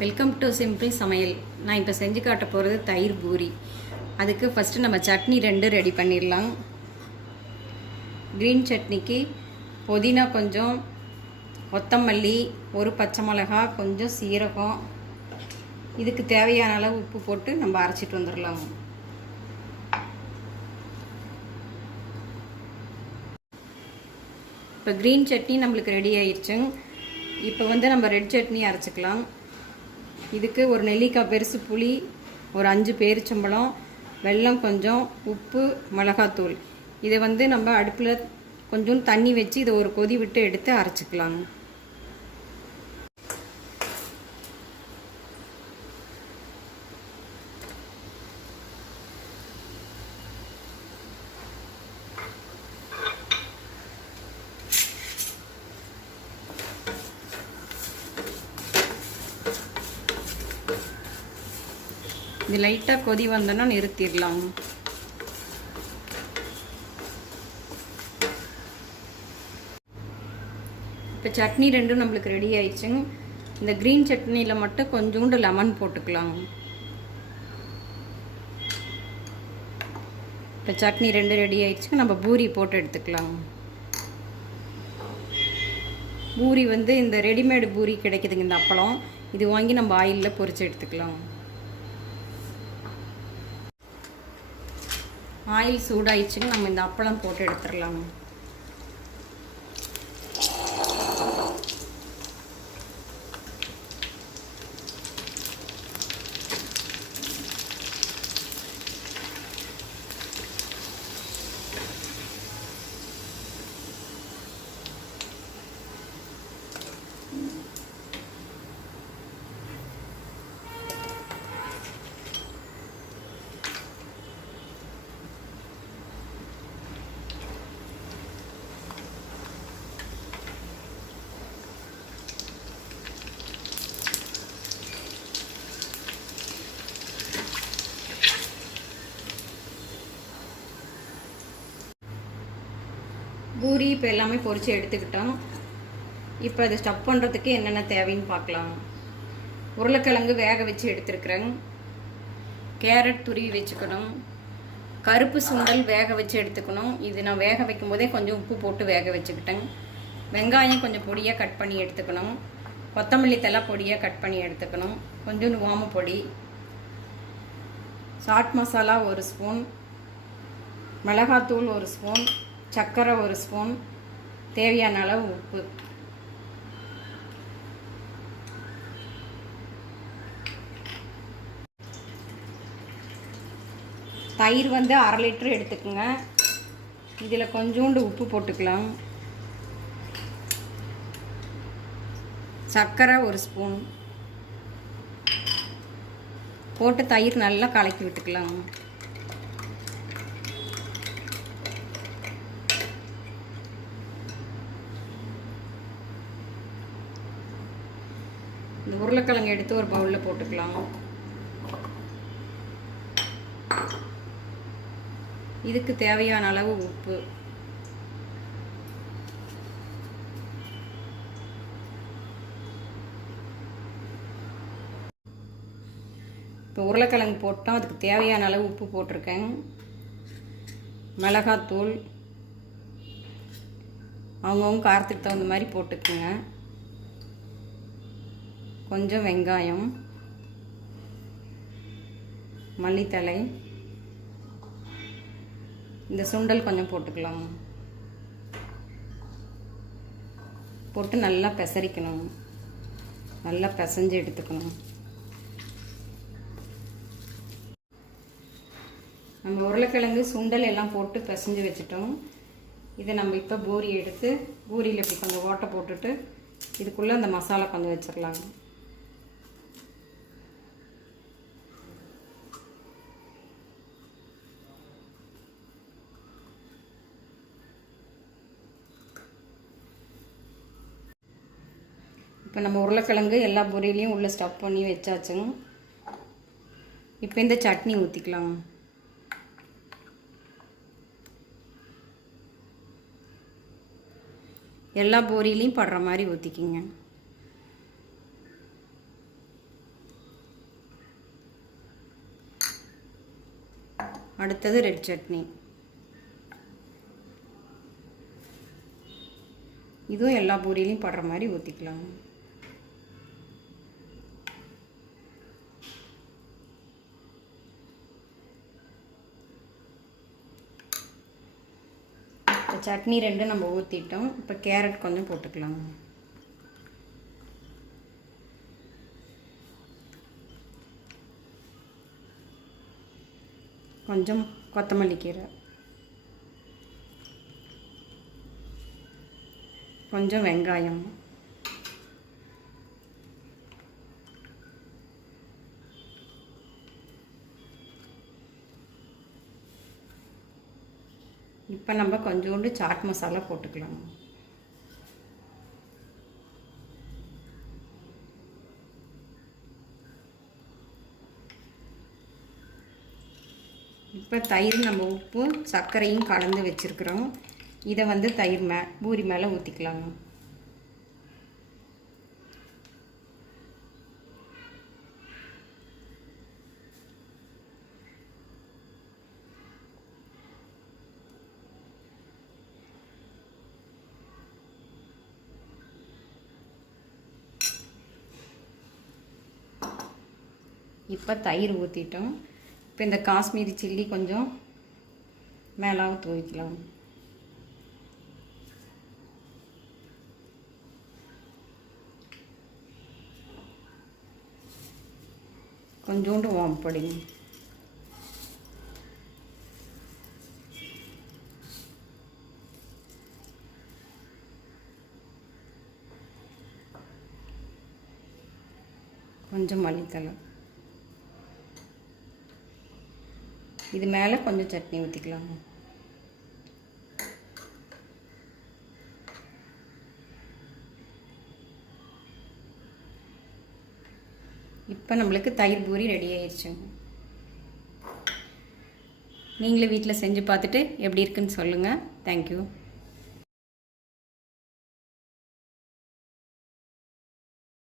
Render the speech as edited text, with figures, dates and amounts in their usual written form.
Welcome to simple சமையல். நான் இப்போ செஞ்சு காட்ட போகிறது தயிர் பூரி. அதுக்கு ஃபஸ்ட்டு நம்ம சட்னி 2 ரெடி பண்ணிடலாம். க்ரீன் சட்னிக்கு புதினா கொஞ்சம், கொத்தமல்லி, ஒரு பச்சை மிளகா, கொஞ்சம் சீரகம், இதுக்கு தேவையான அளவு உப்பு போட்டு நம்ம அரைச்சிட்டு வந்துடலாம். இப்போ க்ரீன் சட்னி நம்மளுக்கு ரெடி ஆயிடுச்சுங்க. இப்போ நம்ம ரெட் சட்னி அரைச்சிக்கலாம். இதுக்கு ஒரு நெல்லிக்காய் பெருசு புளி, ஒரு 5 பேரிச்சம்பழம், வெல்லம் கொஞ்சம், உப்பு, மிளகாத்தூள். இதை நம்ம அடுப்பில் கொஞ்சம் தண்ணி வச்சு இதை ஒரு கொதி விட்டு எடுத்து அரைச்சிக்கலாங்க. இது லைட்டாக கொதி வந்தோன்னா நிறுத்திடலாம். இப்போ சட்னி 2 நம்மளுக்கு ரெடி ஆயிடுச்சுங்க. இந்த க்ரீன் சட்னியில் மட்டும் கொஞ்சோண்டு லெமன் போட்டுக்கலாம். இப்போ சட்னி 2 ரெடி ஆயிடுச்சுங்க. நம்ம பூரி போட்டு எடுத்துக்கலாம். பூரி இந்த ரெடிமேடு பூரி கிடைக்குதுங்க, இந்த அப்பளம். இது வாங்கி நம்ம ஆயிலில் பொரிச்சு எடுத்துக்கலாம். ஆயில் சூடாயிடுச்சுங்க. நம்ம இந்த அப்பளம் போட்டு எடுத்துடலாம். பூரி இப்போ எல்லாமே பொரித்து எடுத்துக்கிட்டோம். இப்போ அதை ஸ்டஃப் பண்ணுறதுக்கு என்னென்ன தேவைன்னு பார்க்கலாம். உருளைக்கிழங்கு வேக வச்சு எடுத்துருக்குறேங்க. கேரட் துருவி வச்சுக்கணும். கருப்பு சுண்டல் வேக வச்சு எடுத்துக்கணும். இது நான் வேக வைக்கும் போதே கொஞ்சம் உப்பு போட்டு வேக வச்சுக்கிட்டேங்க. வெங்காயம் கொஞ்சம் பொடியாக கட் பண்ணி எடுத்துக்கணும். கொத்தமல்லி தழை பொடியாக கட் பண்ணி எடுத்துக்கணும். கொஞ்சம் ஓமப்பொடி, சாட் மசாலா 1 ஸ்பூன், மிளகாத்தூள் 1 ஸ்பூன், சர்க்கரை 1 ஸ்பூன், தேவையான அளவு உப்பு. தயிர் 1/2 லிட்டர் எடுத்துக்கோங்க. இதில் கொஞ்சோண்டு உப்பு போட்டுக்கலாம். சர்க்கரை 1 ஸ்பூன் போட்டு தயிர் நல்லா கலக்கி விட்டுக்கலாம். இந்த உருளைக்கிழங்கு எடுத்து ஒரு பவுலில் போட்டுக்கலாம். இதுக்கு தேவையான அளவு உப்பு. இப்போ உருளைக்கிழங்கு போட்டோம், அதுக்கு தேவையான அளவு உப்பு போட்டிருக்கேன். மிளகாத்தூள் அவங்கவுங்க காரத்துக்கு தகுந்த மாதிரி போட்டுக்குங்க. கொஞ்சம் வெங்காயம், மல்லித்தழை, இந்த சுண்டல் கொஞ்சம் போட்டுக்கலாம். போட்டு நல்லா பிசறிக்கணும். நல்லா பிசைஞ்சு எடுத்துக்கணும். நம்ம உருளைக்கிழங்கு சுண்டல் எல்லாம் போட்டு பிசைஞ்சு வச்சுட்டோம். இதை நம்ம இப்போ பூரி எடுத்து பூரியில் இப்படி கொஞ்சம் ஓட்டை போட்டுட்டு இதுக்குள்ளே அந்த மசாலா கொஞ்சம் வச்சிடலாங்க. இப்போ நம்ம உருளைக்கிழங்கு எல்லா பூரியிலையும் உள்ளே ஸ்டஃப் பண்ணி வச்சாச்சுங்க. இப்போ இந்த சட்னி ஊற்றிக்கலாம். எல்லா பூரியிலையும் படுற மாதிரி ஊற்றிக்கிங்க. அடுத்தது ரெட் சட்னி. இதுவும் எல்லா பூரியிலையும் படுற மாதிரி ஊற்றிக்கலாம். சட்னி 2 நம்ம ஊற்றிட்டோம். இப்போ கேரட் கொஞ்சம் போட்டுக்கலாம். கொஞ்சம் கொத்தமல்லி கீரை, கொஞ்சம் வெங்காயம், இப்போ நம்ம கொஞ்சோண்டு சாட் மசாலா போட்டுக்கலாம். இப்போ தயிர் நம்ம உப்பும் சர்க்கரையும் கலந்து வச்சுருக்குறோம். இதை வந்து தயிர் பூரி மேலே ஊற்றிக்கலாங்க. இப்போ தயிர் ஊற்றிட்டோம். இப்போ இந்த காஷ்மீரி சில்லி கொஞ்சம் மேலாக தூவிக்கலாம். கொஞ்சோண்டு ஓமப்பொடி, கொஞ்சம் மல்லித்தழை, இது மேலே கொஞ்சம் சட்னி ஊற்றிக்கலாம். இப்போ நம்மளுக்கு தயிர் பூரி ரெடி ஆயிடுச்சுங்க. நீங்களும் வீட்டில் செஞ்சு பார்த்துட்டு எப்படி இருக்குன்னு சொல்லுங்கள். தேங்க்யூ.